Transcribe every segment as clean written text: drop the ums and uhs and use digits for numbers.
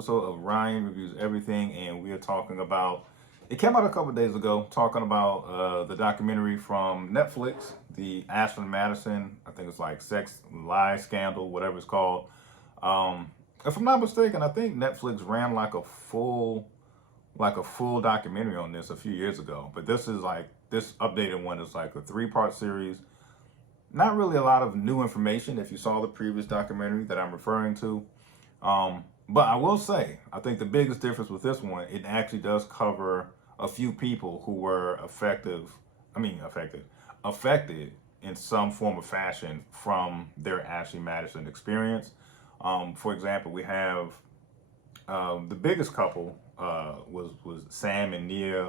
episode of Ryan Reviews Everything, and we are talking about, it came out a couple of days ago, talking about the documentary from Netflix, the Ashley Madison, I think it's like Sex, Lie, Scandal, whatever it's called. If I'm not mistaken, I think Netflix ran like a full documentary on this a few years ago, but this updated one is like a 3-part series. Not really a lot of new information if you saw the previous documentary that I'm referring to. But I will say, I think the biggest difference with this one, it actually does cover a few people who were affected in some form or fashion from their Ashley Madison experience. For example, we have the biggest couple was Sam and Nia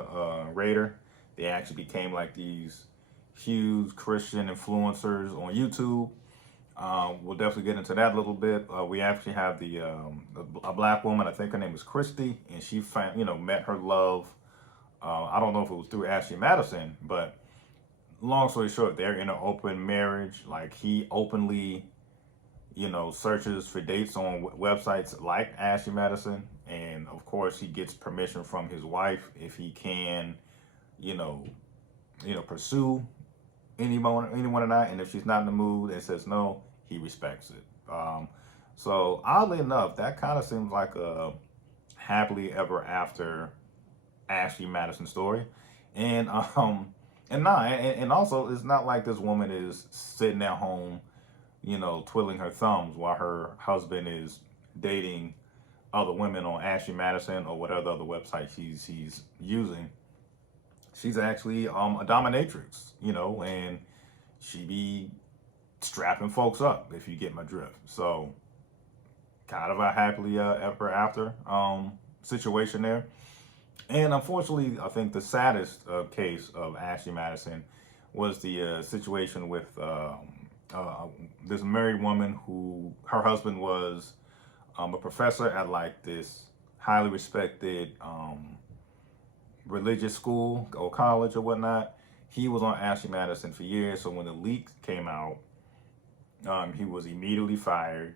Rader. They actually became like these huge Christian influencers on YouTube. We'll definitely get into that a little bit. We actually have a black woman, I think her name is Christy, and she met her love. I don't know if it was through Ashley Madison, but long story short, they're in an open marriage. Like, he openly, searches for dates on websites like Ashley Madison, and of course he gets permission from his wife if he can, pursue anyone or not, and if she's not in the mood and says no, he respects it. So oddly enough, that kind of seems like a happily ever after Ashley Madison story. And also it's not like this woman is sitting at home, twiddling her thumbs while her husband is dating other women on Ashley Madison or whatever other website he's using. She's actually a dominatrix, and she be strapping folks up, if you get my drift. So kind of a happily ever after situation there. And unfortunately, I think the saddest case of Ashley Madison was the situation with this married woman who her husband was a professor at like this highly respected religious school or college or whatnot. He was on Ashley Madison for years, so when the leak came out, he was immediately fired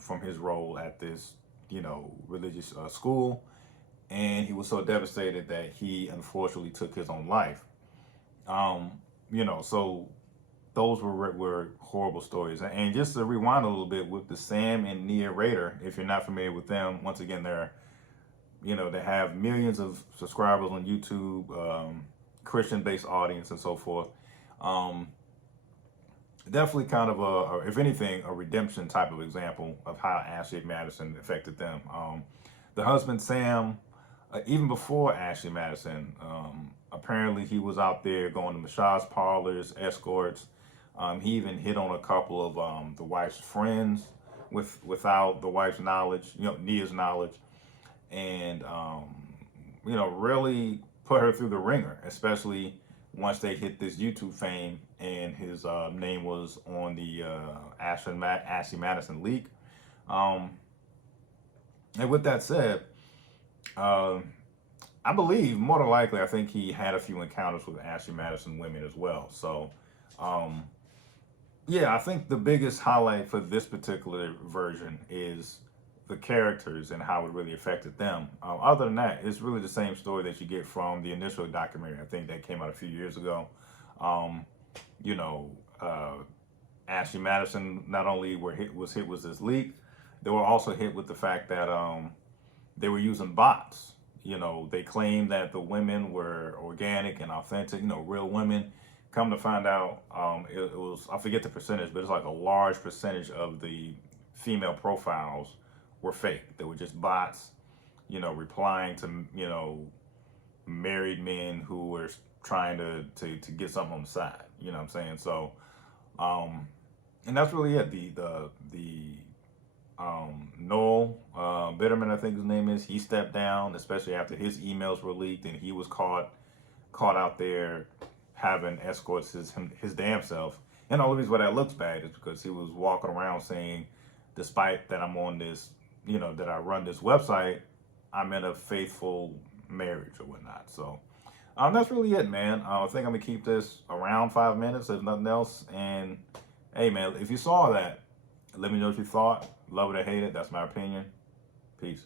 from his role at this, religious school, and he was so devastated that he unfortunately took his own life. So those were horrible stories. And just to rewind a little bit with the Sam and Nia Rader, if you're not familiar with them, once again, they're they have millions of subscribers on YouTube, Christian-based audience and so forth. Definitely kind of if anything, a redemption type of example of how Ashley Madison affected them. The husband, Sam, even before Ashley Madison, apparently he was out there going to massage parlors, escorts. He even hit on a couple of the wife's friends without the wife's knowledge, Nia's knowledge. And, really put her through the ringer, especially once they hit this YouTube fame and his name was on the Ashley Madison leak. And with that said, I believe, more than likely, I think he had a few encounters with Ashley Madison women as well. So, yeah, I think the biggest highlight for this particular version is the characters and how it really affected them. Other than that, it's really the same story that you get from the initial documentary. I think that came out a few years ago. Ashley Madison not only was hit with this leak, they were also hit with the fact that they were using bots. They claimed that the women were organic and authentic, real women. Come to find out, it was, I forget the percentage, but it's like a large percentage of the female profiles were fake. They were just bots, replying to, married men who were trying to get something on the side. You know what I'm saying? So, and that's really it. The Noel Bitterman, I think his name is, he stepped down, especially after his emails were leaked and he was caught out there having escorts his damn self. And the only reason why that looks bad is because he was walking around saying, despite that I'm on this, that I run this website, I'm in a faithful marriage or whatnot. So that's really it, man. I think I'm gonna keep this around 5 minutes, if nothing else. And hey, man, if you saw that, let me know what you thought. Love it or hate it, that's my opinion. Peace.